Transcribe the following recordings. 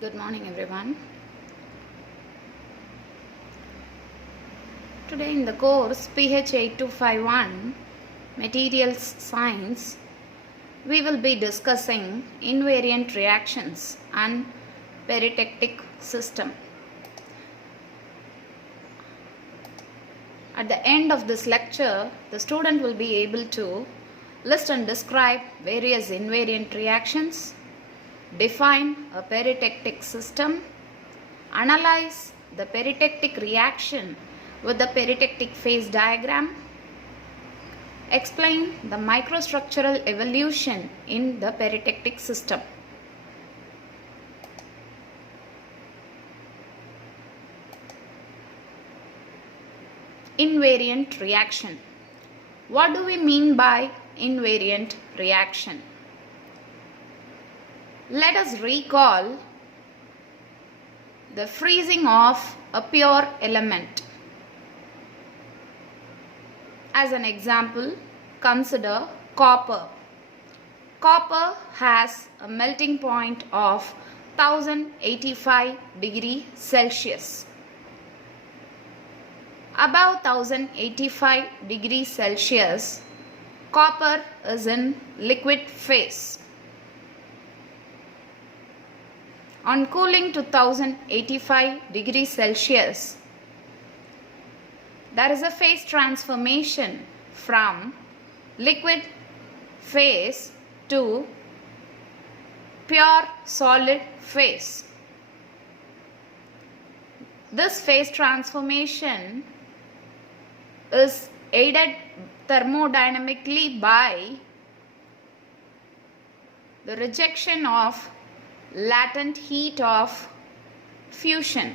Good morning, everyone. Today in the course PH 8251 Materials Science, we will be discussing invariant reactions and peritectic system. At the end of this lecture, the student will be able to list and describe various invariant reactions, define a peritectic system, analyze the peritectic reaction with the peritectic phase diagram, explain the microstructural evolution in the peritectic system. Invariant reaction. What do we mean by invariant reaction? Let us recall the freezing of a pure element. As an example, consider copper. Copper has a melting point of 1085 degrees Celsius. Above 1085 degrees Celsius, copper is in liquid phase. On cooling to 1085 degrees Celsius, there is a phase transformation from liquid phase to pure solid phase. This phase transformation is aided thermodynamically by the rejection of latent heat of fusion.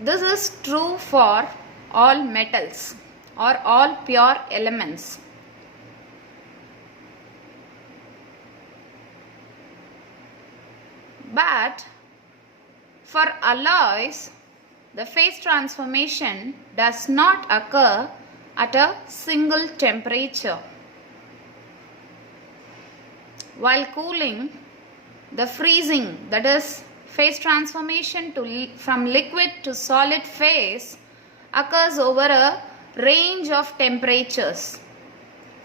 This is true for all metals or all pure elements. But for alloys, the phase transformation does not occur at a single temperature. While cooling, the freezing, that is phase transformation from liquid to solid phase, occurs over a range of temperatures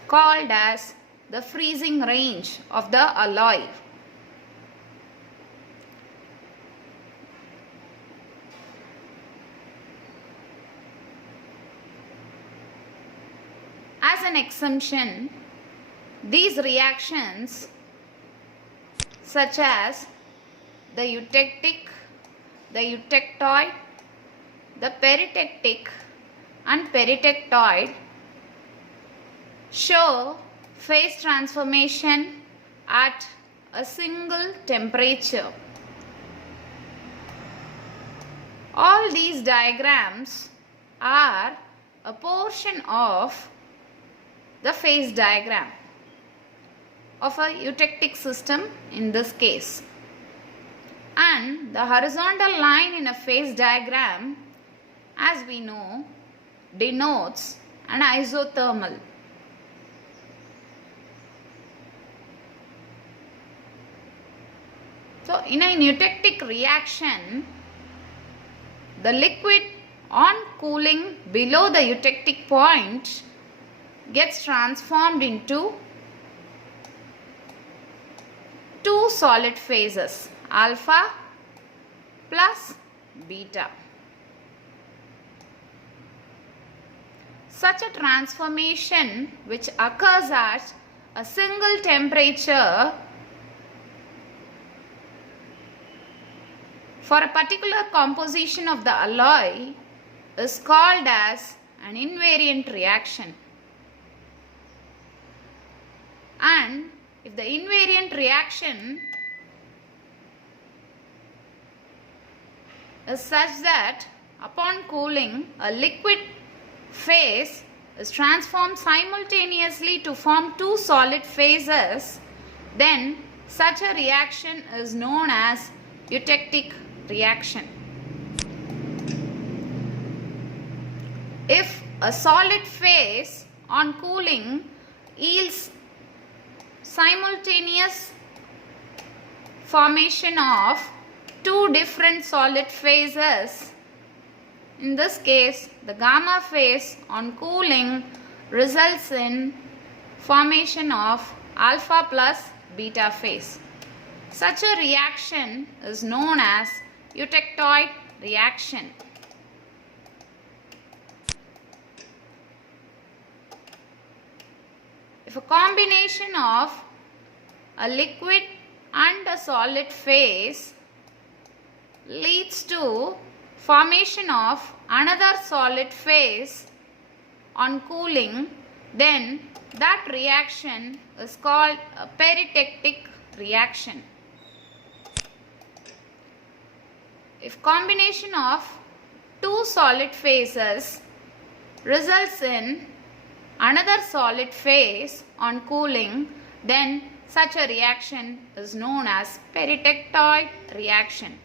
called as the freezing range of the alloy. As an exemption, these reactions such as the eutectic, the eutectoid, the peritectic and peritectoid show phase transformation at a single temperature. All these diagrams are a portion of the phase diagram of a eutectic system in this case. And the horizontal line in a phase diagram, as we know, denotes an isothermal. So in a eutectic reaction, the liquid on cooling below the eutectic point gets transformed into two solid phases, alpha plus beta. Such a transformation, which occurs at a single temperature for a particular composition of the alloy, is called as an invariant reaction. And if the invariant reaction is such that upon cooling a liquid phase is transformed simultaneously to form two solid phases, then such a reaction is known as eutectic reaction. If a solid phase on cooling yields simultaneous formation of two different solid phases. In this case, the gamma phase on cooling results in formation of alpha plus beta phase. Such a reaction is known as eutectoid reaction. If a combination of a liquid and a solid phase leads to formation of another solid phase on cooling, then that reaction is called a peritectic reaction. If combination of two solid phases results in another solid phase on cooling, then such a reaction is known as peritectoid reaction.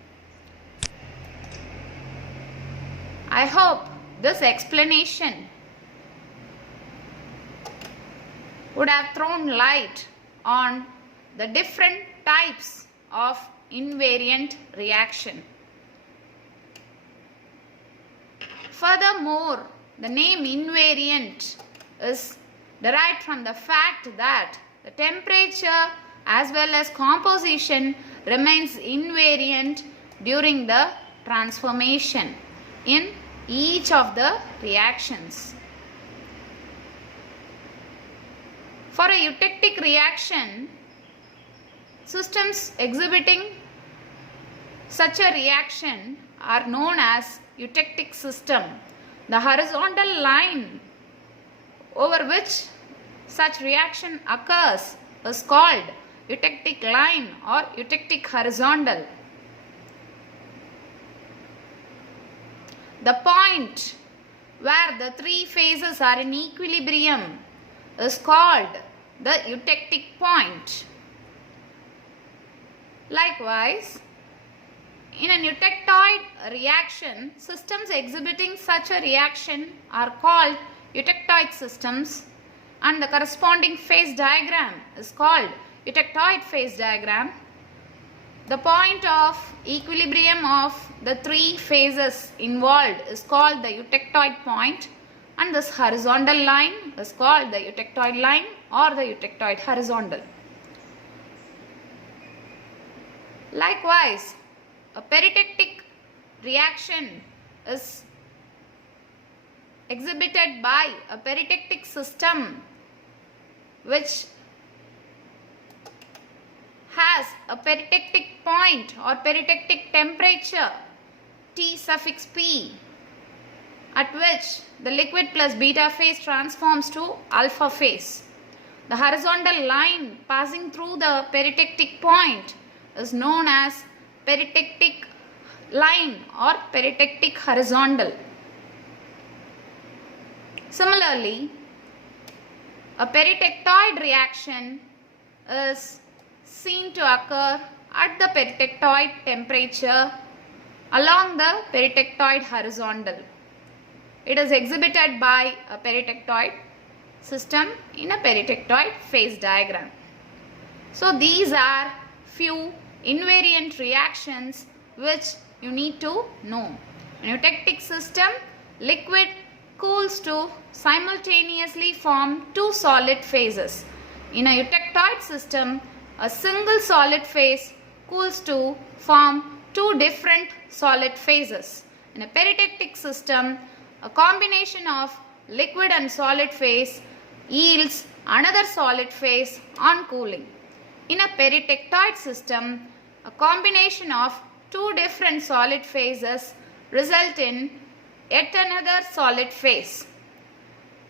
I hope this explanation would have thrown light on the different types of invariant reaction. Furthermore, the name invariant is derived from the fact that the temperature as well as composition remains invariant during the transformation in each of the reactions. For a eutectic reaction, systems exhibiting such a reaction are known as eutectic system. The horizontal line over which such reaction occurs is called eutectic line or eutectic horizontal. The point where the three phases are in equilibrium is called the eutectic point. Likewise, in an eutectoid reaction, systems exhibiting such a reaction are called eutectoid systems, and the corresponding phase diagram is called eutectoid phase diagram. The point of equilibrium of the three phases involved is called the eutectoid point, and this horizontal line is called the eutectoid line or the eutectoid horizontal. Likewise, a peritectic reaction is exhibited by a peritectic system which has a peritectic point or peritectic temperature T suffix P, at which the liquid plus beta phase transforms to alpha phase. The horizontal line passing through the peritectic point is known as peritectic line or peritectic horizontal. Similarly, a peritectoid reaction is seen to occur at the peritectoid temperature along the peritectoid horizontal. It is exhibited by a peritectoid system in a peritectoid phase diagram. So these are few invariant reactions which you need to know. In a eutectic system, liquid cools to simultaneously form two solid phases. In a eutectoid system, a single solid phase cools to form two different solid phases. In a peritectic system, a combination of liquid and solid phase yields another solid phase on cooling. In a peritectoid system, a combination of two different solid phases result in yet another solid phase.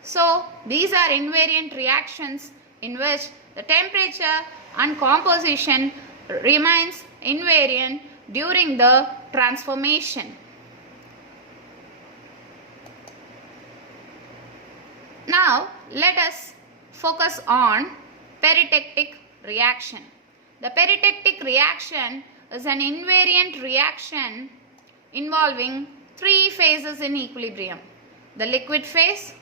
So, these are invariant reactions in which the temperature and composition remains invariant during the transformation. Now, let us focus on peritectic reaction. The peritectic reaction is an invariant reaction involving three phases in equilibrium: the liquid phase,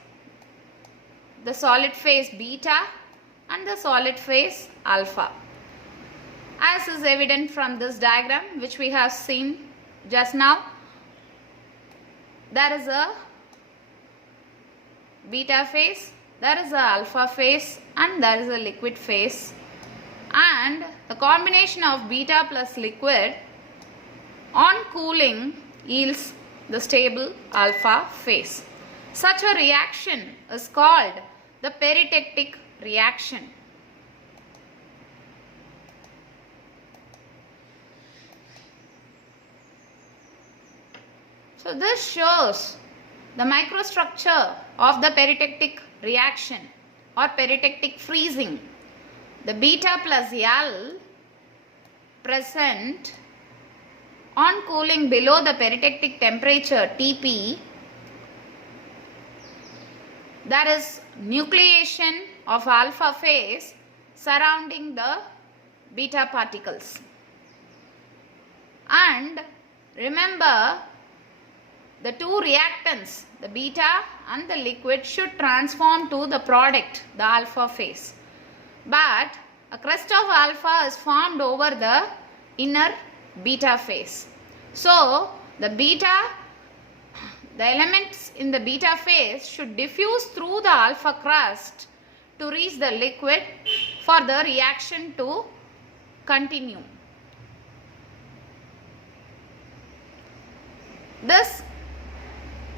the solid phase beta, and the solid phase alpha. As is evident from this diagram which we have seen just now, there is a beta phase, there is a alpha phase, and there is a liquid phase, and the combination of beta plus liquid on cooling yields the stable alpha phase. Such a reaction is called the peritectic reaction. So this shows the microstructure of the peritectic reaction or peritectic freezing. The beta plus L present on cooling below the peritectic temperature Tp, there is nucleation of alpha phase surrounding the beta particles. And remember, the two reactants, the beta and the liquid, should transform to the product, the alpha phase. But a crust of alpha is formed over the inner beta phase. So the elements in the beta phase should diffuse through the alpha crust to reach the liquid for the reaction to continue. This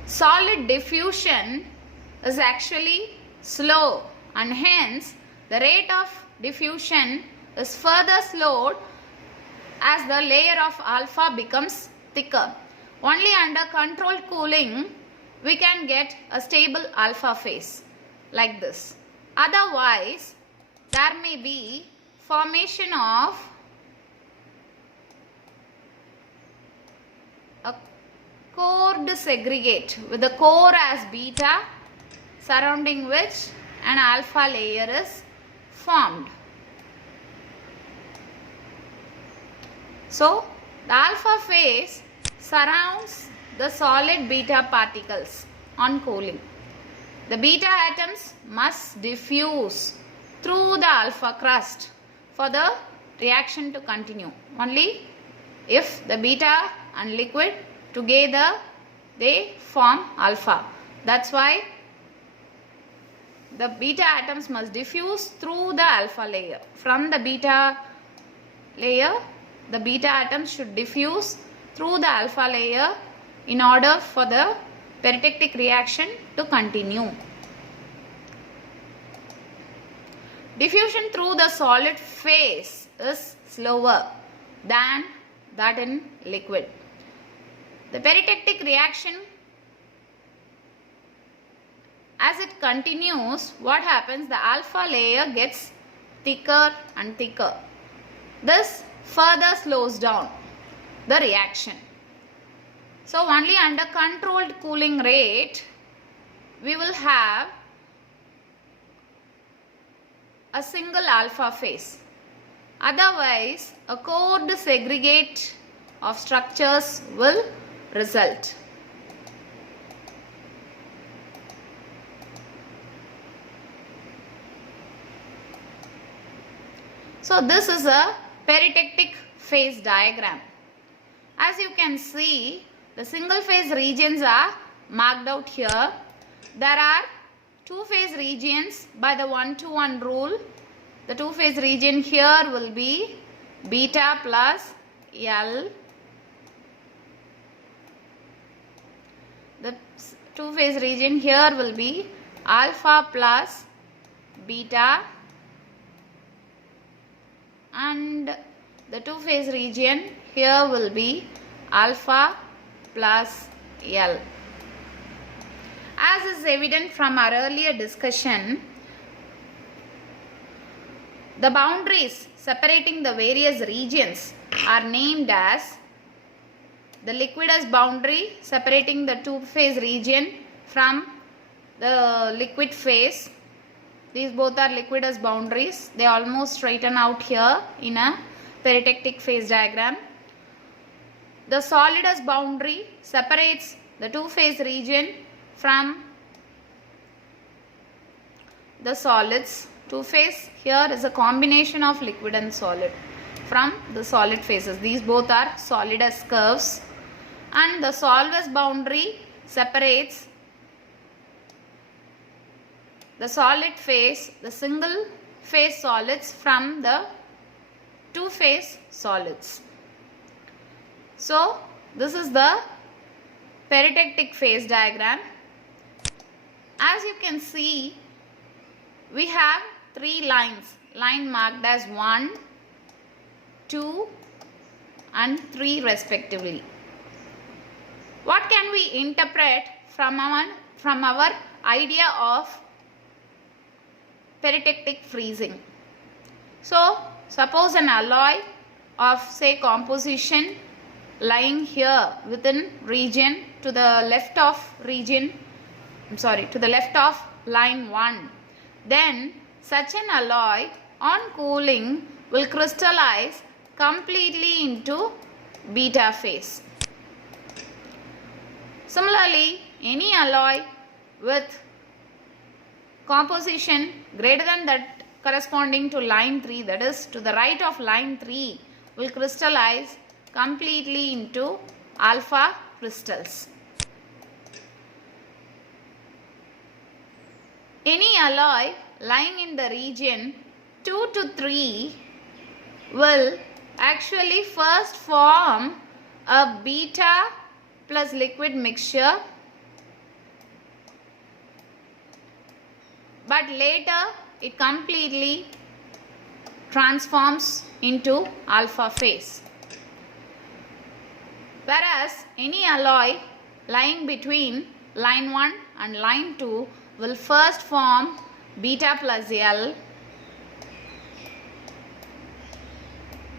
solid diffusion is actually slow, and hence the rate of diffusion is further slowed as the layer of alpha becomes thicker. Only under controlled cooling we can get a stable alpha phase like this. Otherwise, there may be formation of a cored segregate with the core as beta, surrounding which an alpha layer is formed. So the alpha phase surrounds the solid beta particles on cooling. The beta atoms must diffuse through the alpha crust for the reaction to continue. Only if the beta and liquid together they form alpha. That's why the beta atoms must diffuse through the alpha layer. From the beta layer, the beta atoms should diffuse through the alpha layer in order for the peritectic reaction to continue. Diffusion through the solid phase is slower than that in liquid. The peritectic reaction, as it continues, what happens? The alpha layer gets thicker and thicker. This further slows down the reaction. So only under controlled cooling rate we will have a single alpha phase. Otherwise, a cored segregate of structures will result. So this is a peritectic phase diagram. As you can see, the single phase regions are marked out here. There are two phase regions by the 1-to-1 rule. The two phase region here will be beta plus L. The two phase region here will be alpha plus beta, and the two phase region here will be alpha plus L. As is evident from our earlier discussion, the boundaries separating the various regions are named as the liquidus boundary separating the two phase region from the liquid phase. These both are liquidus boundaries. They almost straighten out here in a peritectic phase diagram. The solidus boundary separates the two phase region from the solids. Two-phase here is a combination of liquid and solid from the solid phases. These both are solidus curves, and the solvus boundary separates the solid phase, the single phase solids from the two-phase solids. So this is the peritectic phase diagram. As you can see, we have three lines, line marked as 1, 2 and 3 respectively. What can we interpret from our idea of peritectic freezing? So suppose an alloy of say composition lying here within region to the left of line 1, then such an alloy on cooling will crystallize completely into beta phase. Similarly, any alloy with composition greater than that corresponding to line 3, that is to the right of line 3, will crystallize completely into alpha crystals. Any alloy lying in the region 2 to 3 will actually first form a beta plus liquid mixture, but later it completely transforms into alpha phase. Whereas any alloy lying between line 1 and line 2 will first form beta plus L,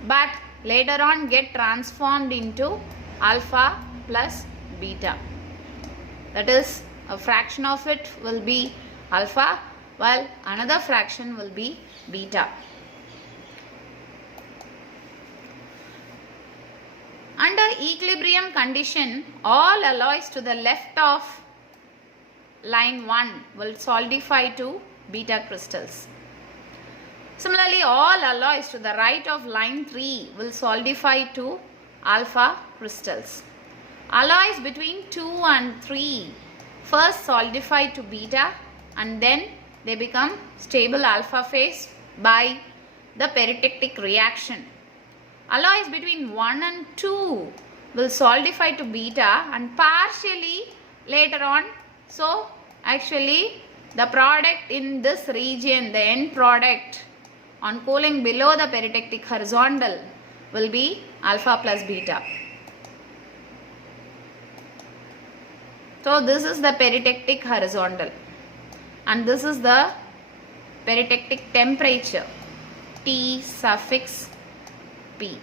but later on get transformed into alpha plus beta. That is, a fraction of it will be alpha while another fraction will be beta. Under equilibrium condition, all alloys to the left of line 1 will solidify to beta crystals. Similarly, all alloys to the right of line 3 will solidify to alpha crystals. Alloys between 2 and 3 first solidify to beta and then they become stable alpha phase by the peritectic reaction. Alloys between 1 and 2 will solidify to beta and partially later on. So actually the product in this region, the end product on cooling below the peritectic horizontal will be alpha plus beta. So this is the peritectic horizontal and this is the peritectic temperature, T suffix P.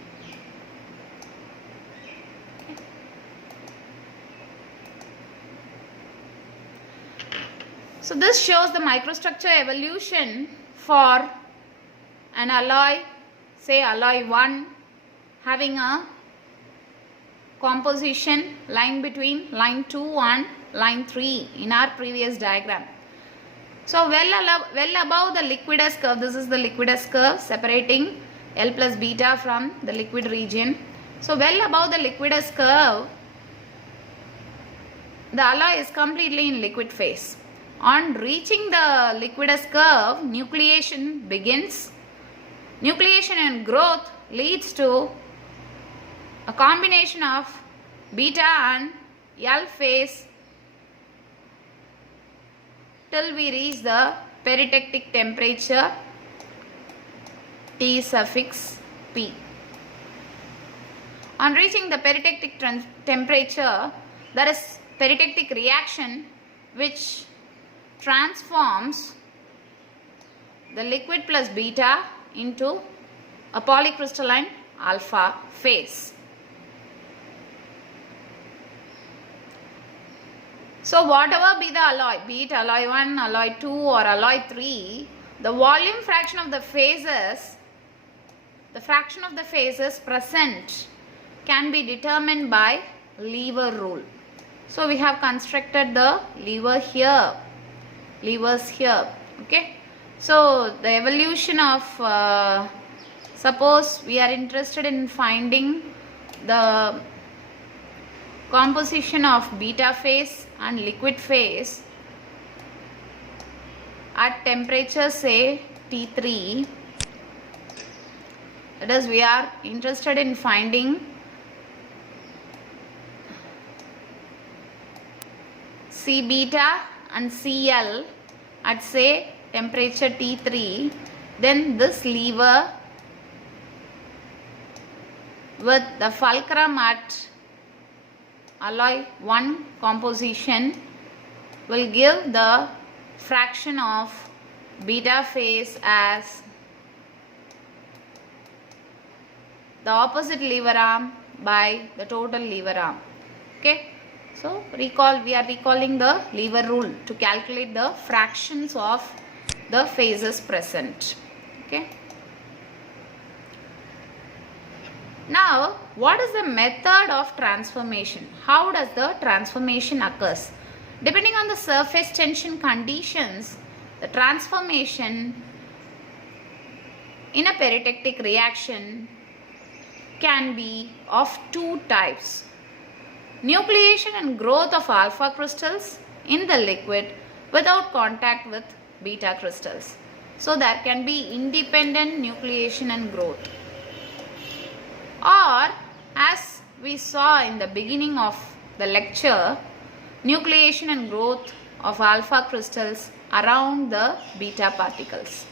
So this shows the microstructure evolution for an alloy, say alloy 1 having a composition lying between line 2 and line 3 in our previous diagram. So well above the liquidus curve, this is the liquidus curve separating L plus beta from the liquid region. So well above the liquidus curve, the alloy is completely in liquid phase. On reaching the liquidus curve, nucleation begins. Nucleation and growth leads to a combination of beta and L phase till we reach the peritectic temperature, T suffix P. On reaching the peritectic temperature, there is peritectic reaction which transforms the liquid plus beta into a polycrystalline alpha phase. So whatever be the alloy, be it alloy 1, alloy 2 or alloy 3, the volume fraction of the phases, present can be determined by lever rule. So we have constructed the levers here, okay. So the evolution of suppose we are interested in finding the composition of beta phase and liquid phase at temperature say T3. That is, we are interested in finding C beta and Cl at say temperature T3. Then this lever with the fulcrum at alloy 1 composition will give the fraction of beta phase as the opposite lever arm by the total lever arm. Okay, so we are recalling the lever rule to calculate the fractions of the phases present. Okay, now what is the method of transformation? How does the transformation occurs? Depending on the surface tension conditions, the transformation in a peritectic reaction can be of two types: nucleation and growth of alpha crystals in the liquid without contact with beta crystals. So there can be independent nucleation and growth, or as we saw in the beginning of the lecture, nucleation and growth of alpha crystals around the beta particles.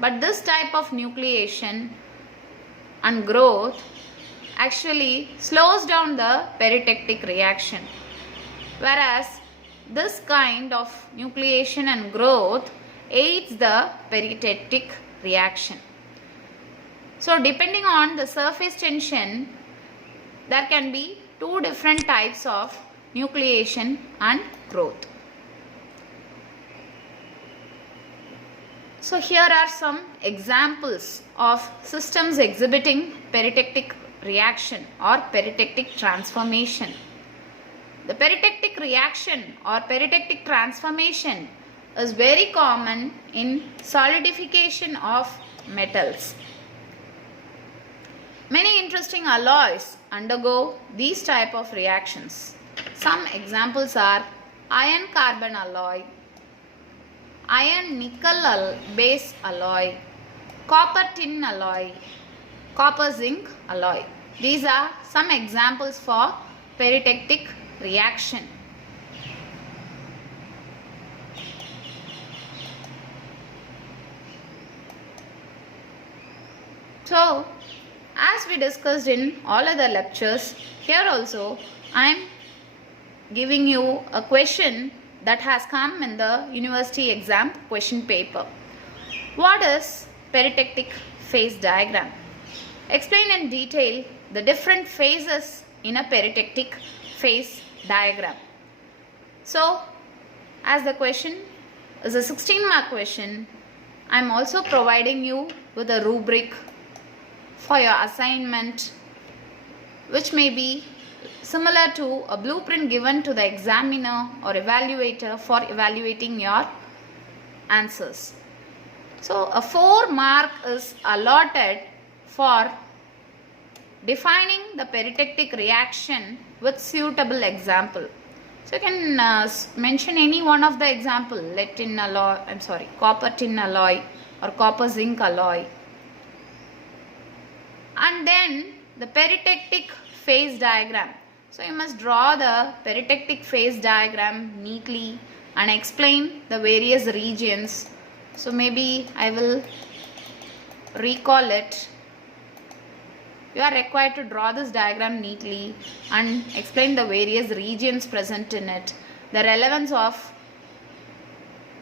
But this type of nucleation and growth actually slows down the peritectic reaction, whereas this kind of nucleation and growth aids the peritectic reaction. So depending on the surface tension, there can be two different types of nucleation and growth. So here are some examples of systems exhibiting peritectic reaction or peritectic transformation. The peritectic reaction or peritectic transformation is very common in solidification of metals. Many interesting alloys undergo these type of reactions. Some examples are iron carbon alloy, iron nickel base alloy, copper tin alloy, copper zinc alloy. These are some examples for peritectic reaction. So, as we discussed in all other lectures, here also I am giving you a question that has come in the university exam question paper. What is peritectic phase diagram? Explain in detail the different phases in a peritectic phase diagram. So, as the question is a 16-mark question, I am also providing you with a rubric for your assignment, which may be similar to a blueprint given to the examiner or evaluator for evaluating your answers. So, a 4-mark is allotted for defining the peritectic reaction with suitable example. So, you can mention any one of the example, lead tin alloy, copper tin alloy or copper zinc alloy. And then the peritectic phase diagram. So, you must draw the peritectic phase diagram neatly and explain the various regions. So, maybe I will recall it. You are required to draw this diagram neatly and explain the various regions present in it, the relevance of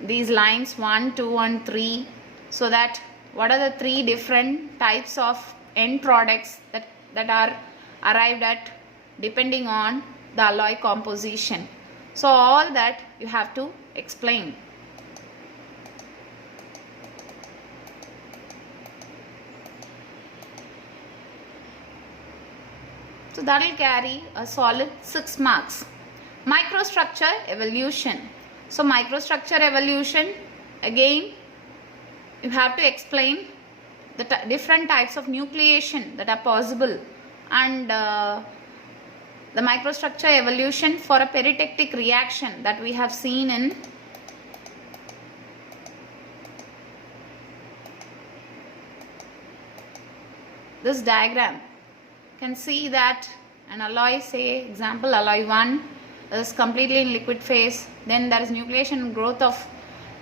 these lines 1, 2 and 3, so that what are the 3 different types of end products that are arrived at depending on the alloy composition. So, all that you have to explain. So, that will carry a solid 6 marks. Microstructure evolution. So, microstructure evolution, again you have to explain the different types of nucleation that are possible, and the microstructure evolution for a peritectic reaction that we have seen in this diagram. You can see that an alloy, say example alloy 1, is completely in liquid phase, then there is nucleation and growth of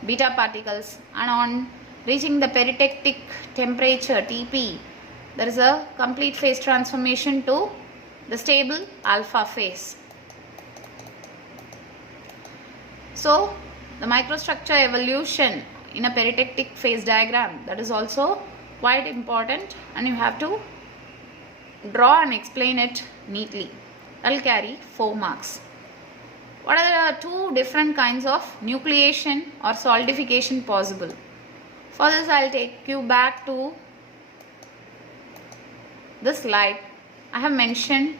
beta particles, and on reaching the peritectic temperature Tp, there is a complete phase transformation to the stable alpha phase. So the microstructure evolution in a peritectic phase diagram, that is also quite important, and you have to draw and explain it neatly. That will carry 4 marks. What are the two different kinds of nucleation or solidification possible? For this, I will take you back to this slide. I have mentioned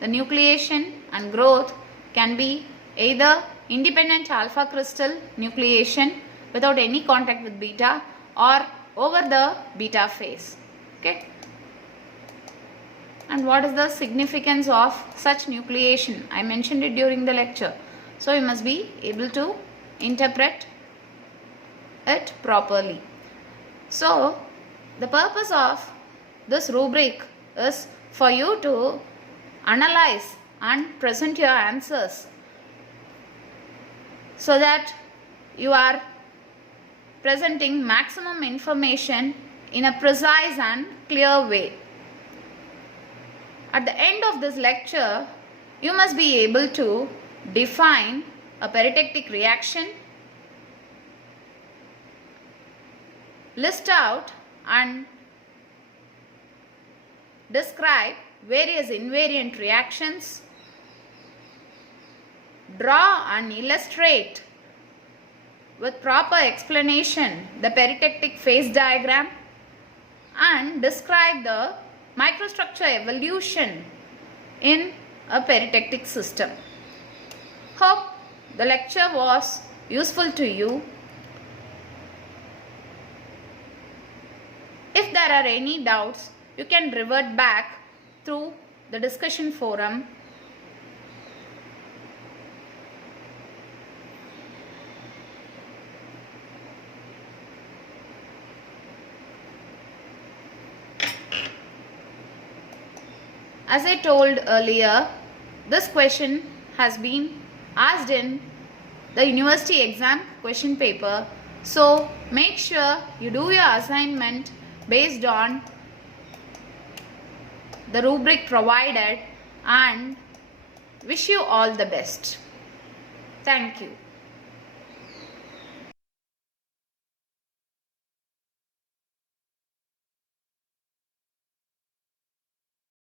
the nucleation and growth can be either independent alpha crystal nucleation without any contact with beta, or over the beta phase. Okay. And what is the significance of such nucleation? I mentioned it during the lecture. So you must be able to interpret it properly. So the purpose of this rubric is for you to analyze and present your answers so that you are presenting maximum information in a precise and clear way. At the end of this lecture, you must be able to define a peritectic reaction, list out and describe various invariant reactions, draw and illustrate with proper explanation the peritectic phase diagram, and describe the microstructure evolution in a peritectic system. Hope the lecture was useful to you. If there are any doubts, you can revert back through the discussion forum. As I told earlier, this question has been asked in the university exam question paper. So make sure you do your assignment based on the rubric provided, and wish you all the best. Thank you.